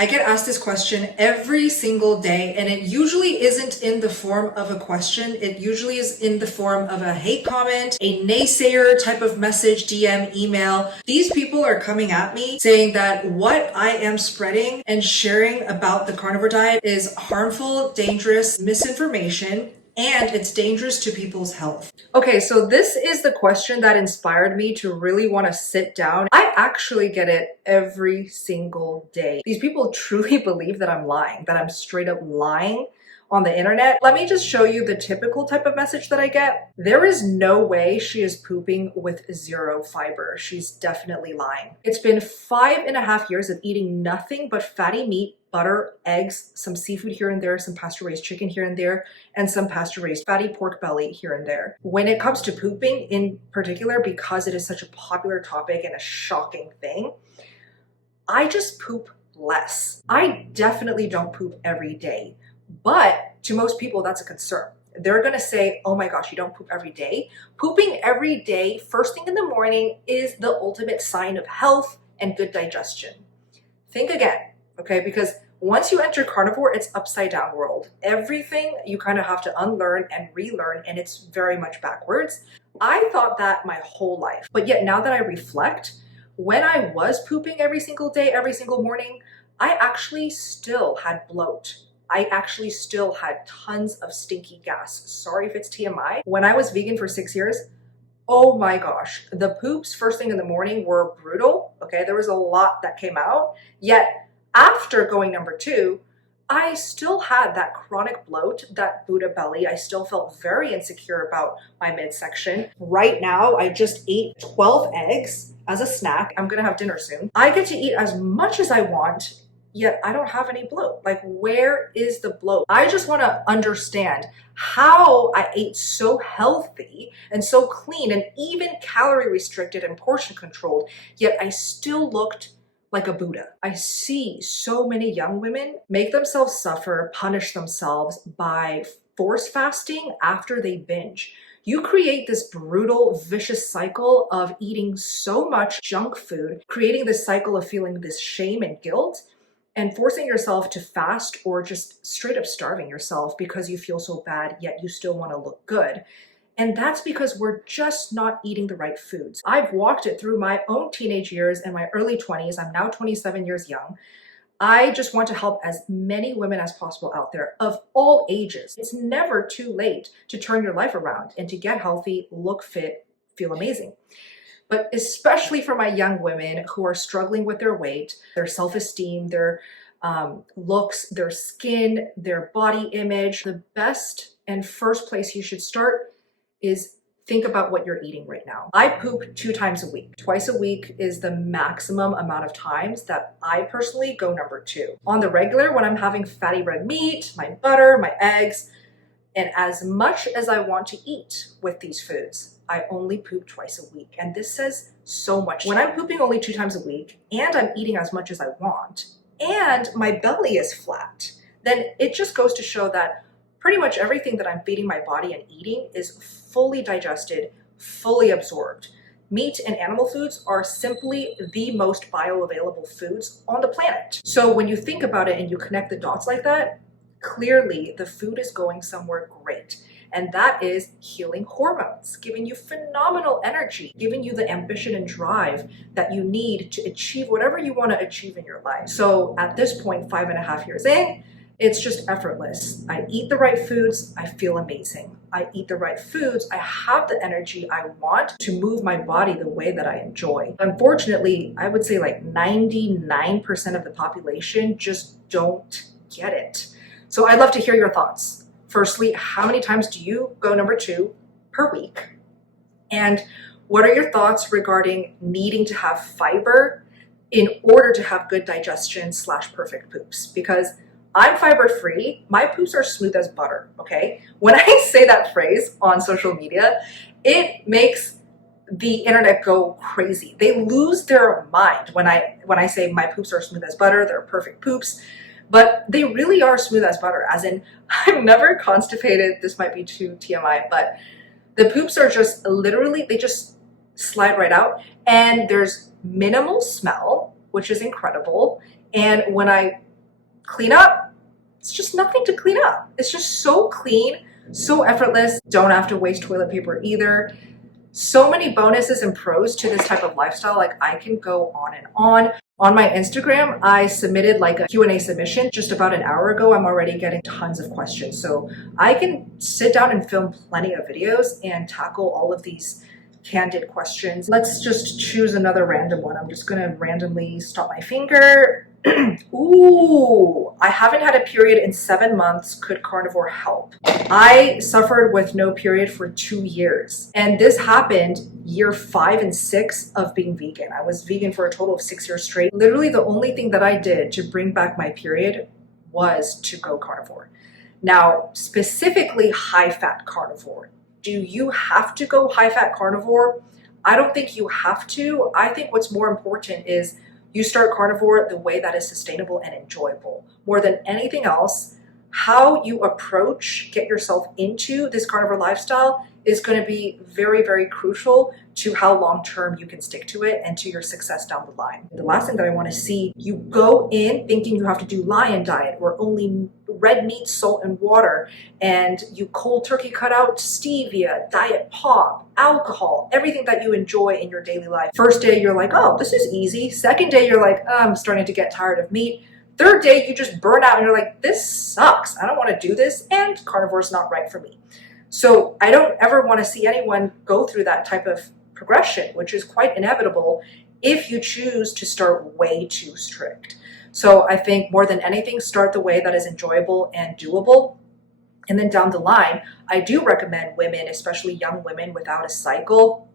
I get asked this question every single day, and it usually isn't in the form of a question. It usually is in the form of a hate comment, a naysayer type of message, DM, email. These people are coming at me saying that what I am spreading and sharing about the carnivore diet is harmful, dangerous, misinformation, and it's dangerous to people's health. Okay, so this is the question that inspired me to really want to sit down. I actually get it every single day. These people truly believe that I'm lying, that I'm straight up lying on the internet. Let me just show you the typical type of message that I get. There is no way she is pooping with zero fiber. She's definitely lying. It's been 5.5 years of eating nothing but fatty meat, butter, eggs, some seafood here and there, some pasture-raised chicken here and there, and some pasture-raised fatty pork belly here and there. When it comes to pooping in particular, because it is such a popular topic and a shocking thing, I just poop less. I definitely don't poop every day, but to most people, that's a concern. They're gonna say, oh my gosh, you don't poop every day. Pooping every day, first thing in the morning, is the ultimate sign of health and good digestion. Think again. Okay, because once you enter carnivore, it's upside down world. Everything you kind of have to unlearn and relearn, and it's very much backwards. I thought that my whole life, but yet now that I reflect, when I was pooping every single day, every single morning, I actually still had bloat. I actually still had tons of stinky gas. Sorry if it's TMI. When I was vegan for 6 years, oh my gosh, the poops first thing in the morning were brutal. Okay, there was a lot that came out, yet after going number 2, I still had that chronic bloat, that Buddha belly. I still felt very insecure about my midsection. Right now, I just ate 12 eggs as a snack. I'm gonna have dinner soon. I get to eat as much as I want, yet I don't have any bloat. Like, where is the bloat? I just wanna understand how I ate so healthy and so clean and even calorie restricted and portion controlled, yet I still looked like a Buddha. I see so many young women make themselves suffer, punish themselves by force fasting after they binge. You create this brutal, vicious cycle of eating so much junk food, creating this cycle of feeling this shame and guilt, and forcing yourself to fast or just straight up starving yourself because you feel so bad, yet you still want to look good. And that's because we're just not eating the right foods. I've walked it through my own teenage years and my early 20s. I'm now 27 years young. I just want to help as many women as possible out there of all ages. It's never too late to turn your life around and to get healthy, look fit, feel amazing. But especially for my young women who are struggling with their weight, their self-esteem, their looks, their skin, their body image, the best and first place you should start is think about what you're eating right now. I poop 2 times a week. Twice a week is the maximum amount of times that I personally go number 2. On the regular, when I'm having fatty red meat, my butter, my eggs, and as much as I want to eat with these foods, I only poop twice a week. And this says so much. When I'm pooping only 2 times a week and I'm eating as much as I want and my belly is flat, then it just goes to show that pretty much everything that I'm feeding my body and eating is fully digested, fully absorbed. Meat and animal foods are simply the most bioavailable foods on the planet. So when you think about it and you connect the dots like that, clearly the food is going somewhere great. And that is healing hormones, giving you phenomenal energy, giving you the ambition and drive that you need to achieve whatever you want to achieve in your life. So at this point, 5.5 years in, it's just effortless. I eat the right foods, I feel amazing. I eat the right foods, I have the energy I want to move my body the way that I enjoy. Unfortunately, I would say like 99% of the population just don't get it. So I'd love to hear your thoughts. Firstly, how many times do you go number 2 per week? And what are your thoughts regarding needing to have fiber in order to have good digestion / perfect poops? Because I'm fiber free, my poops are smooth as butter, okay? When I say that phrase on social media, it makes the internet go crazy. They lose their mind when I say my poops are smooth as butter, they're perfect poops. But they really are smooth as butter, as in I'm never constipated. This might be too TMI, but the poops are just literally, they just slide right out. And there's minimal smell, which is incredible. And when I Clean up? It's just nothing to clean up. It's just so clean, so effortless. Don't have to waste toilet paper either. So many bonuses and pros to this type of lifestyle. Like, I can go on and on. On my Instagram, I submitted like a Q&A submission just about an hour ago. I'm already getting tons of questions. So I can sit down and film plenty of videos and tackle all of these candid questions. Let's just choose another random one. I'm just gonna randomly stop my finger. Ooh, I haven't had a period in 7 months. Could carnivore help? I suffered with no period for 2 years. And this happened year 5 and 6 of being vegan. I was vegan for a total of 6 years straight. Literally the only thing that I did to bring back my period was to go carnivore. Now, specifically high fat carnivore. Do you have to go high fat carnivore? I don't think you have to. I think what's more important is you start carnivore the way that is sustainable and enjoyable. More than anything else, how you approach, get yourself into this carnivore lifestyle is going to be very, very crucial to how long-term you can stick to it and to your success down the line. The last thing that I want to see, you go in thinking you have to do lion diet or only red meat, salt, and water, and you cold turkey cut out stevia, diet pop, alcohol, everything that you enjoy in your daily life. First day, you're like, oh, this is easy. Second day, you're like, I'm starting to get tired of meat. Third day, you just burn out and you're like, this sucks. I don't want to do this, and carnivore is not right for me. So I don't ever want to see anyone go through that type of progression, which is quite inevitable if you choose to start way too strict. So I think more than anything, start the way that is enjoyable and doable. And then down the line, I do recommend women, especially young women without a cycle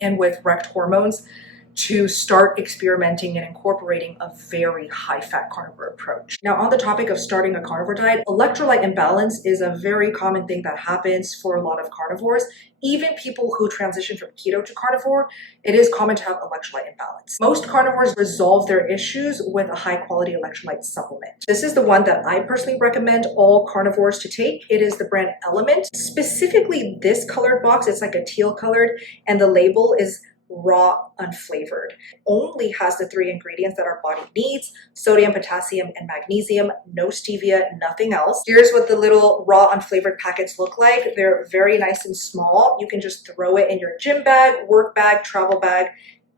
and with wrecked hormones, to start experimenting and incorporating a very high-fat carnivore approach. Now, on the topic of starting a carnivore diet, electrolyte imbalance is a very common thing that happens for a lot of carnivores. Even people who transition from keto to carnivore, it is common to have electrolyte imbalance. Most carnivores resolve their issues with a high-quality electrolyte supplement. This is the one that I personally recommend all carnivores to take. It is the brand Element. Specifically, this colored box, it's like a teal colored, and the label is raw, unflavored. Only has the 3 ingredients that our body needs: sodium, potassium, and magnesium. No stevia, nothing else. Here's what the little raw, unflavored packets look like. They're very nice and small. You can just throw it in your gym bag, work bag, travel bag,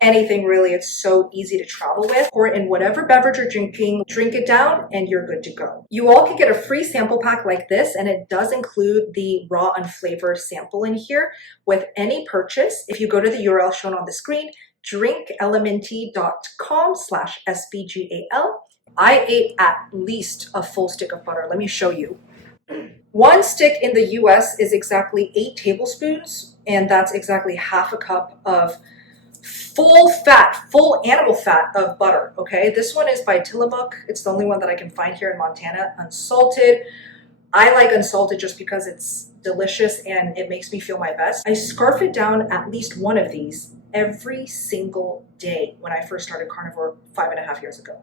anything really. It's so easy to travel with. Pour it in whatever beverage you're drinking, drink it down, and you're good to go. You all can get a free sample pack like this, and it does include the raw unflavored sample in here with any purchase. If you go to the URL shown on the screen, drinkelementi.com/SBGAL. I ate at least a full stick of butter. Let me show you. One stick in the US is exactly 8 tablespoons, and that's exactly half a cup of full fat, full animal fat of butter, okay? This one is by Tillamook. It's the only one that I can find here in Montana, unsalted. I like unsalted just because it's delicious and it makes me feel my best. I scarf it down at least one of these every single day when I first started carnivore 5.5 years ago.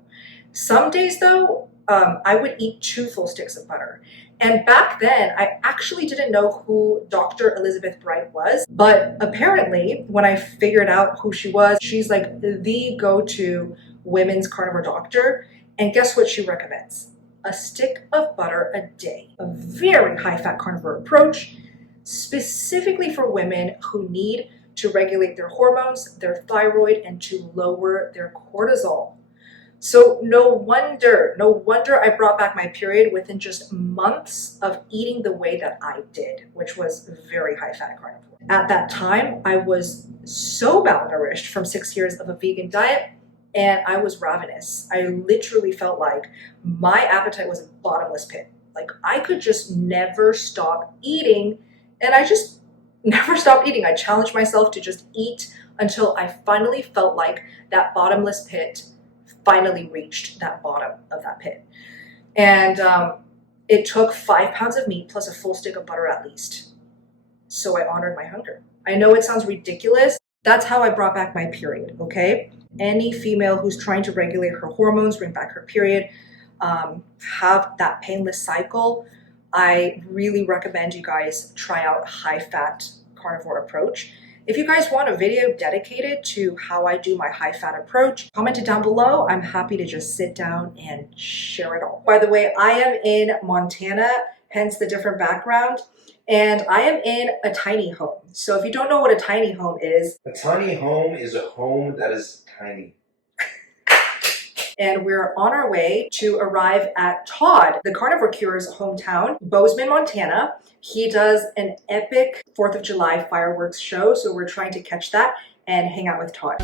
Some days though, I would eat 2 full sticks of butter. And back then, I actually didn't know who Dr. Elizabeth Bright was, but apparently when I figured out who she was, she's like the go-to women's carnivore doctor. And guess what she recommends? A stick of butter a day. A very high-fat carnivore approach, specifically for women who need to regulate their hormones, their thyroid, and to lower their cortisol. So no wonder I brought back my period within just months of eating the way that I did, which was very high-fat carnivore. At that time, I was so malnourished from 6 years of a vegan diet, and I was ravenous. I literally felt like my appetite was a bottomless pit. Like I could just never stop eating, and I just never stopped eating. I challenged myself to just eat until I finally felt like that bottomless pit finally reached that bottom of that pit. And it took 5 pounds of meat plus a full stick of butter at least. So I honored my hunger. I know it sounds ridiculous. That's how I brought back my period, okay? Any female who's trying to regulate her hormones, bring back her period, have that painless cycle, I really recommend you guys try out high-fat carnivore approach. If you guys want a video dedicated to how I do my high fat approach, comment it down below. I'm happy to just sit down and share it all. By the way, I am in Montana, hence the different background. And I am in a tiny home. So if you don't know what a tiny home is, a tiny home is a home that is tiny. And we're on our way to arrive at Todd, the Carnivore Cure's hometown, Bozeman, Montana. He does an epic 4th of July fireworks show, so we're trying to catch that and hang out with Todd.